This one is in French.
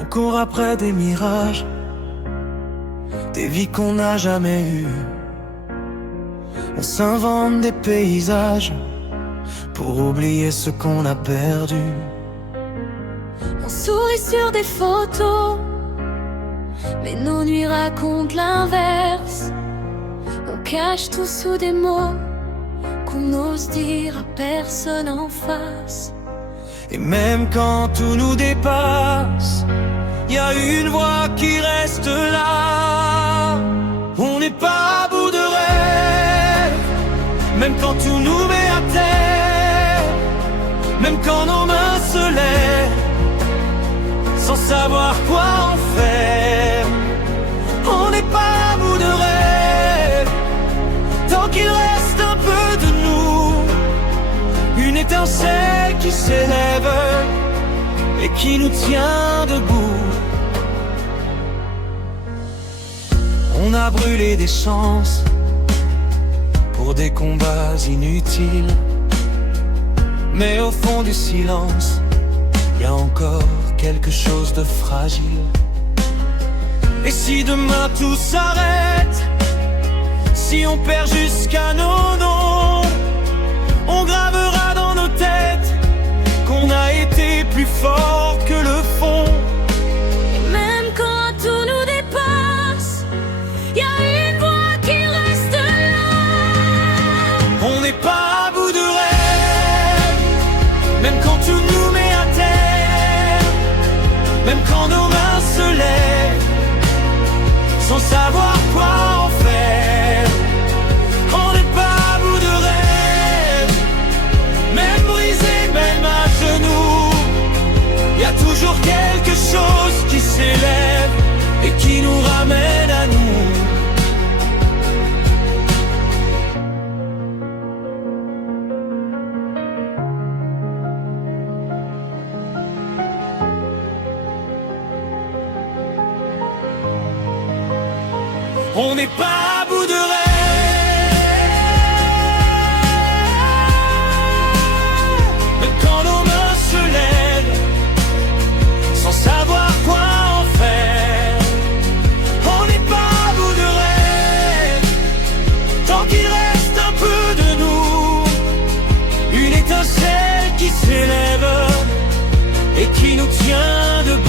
On court après des mirages, des vies qu'on n'a jamais eues. On s'invente des paysages pour oublier ce qu'on a perdu. On sourit sur des photos, mais nos nuits racontent l'inverse. On cache tout sous des mots qu'on n'ose dire à personne en face. Et même quand tout nous dépasse, y a une voix qui reste là. On n'est pas à bout de rêve, même quand tout nous met à terre, même quand nos mains se lèvent, sans savoir quoi en faire. On n'est pas à bout de rêve, tant qu'il reste un peu de nous, une étincelle qui s'élève et qui nous tient debout. On a brûlé des chances pour des combats inutiles, mais au fond du silence, y a encore quelque chose de fragile. Et si demain tout s'arrête, si on perd jusqu'à nos noms, on gravera dans nos têtes qu'on a été plus fort que le fond. Et même quand tout nous dépasse, y a une voix qui reste là. On n'est pas à bout de rêve, même quand tout nous met à terre, même quand nos mains se lèvent, sans savoir quoi en faire. On n'est pas à bout de rêve, même brisé, même à genoux, y a toujours quelque chose qui s'élève et qui nous ramène à nous. On n'est pas à bout de rêve, mais quand nos mains se lèvent, sans savoir quoi en faire. On n'est pas à bout de rêve, tant qu'il reste un peu de nous, une étincelle qui s'élève et qui nous tient debout.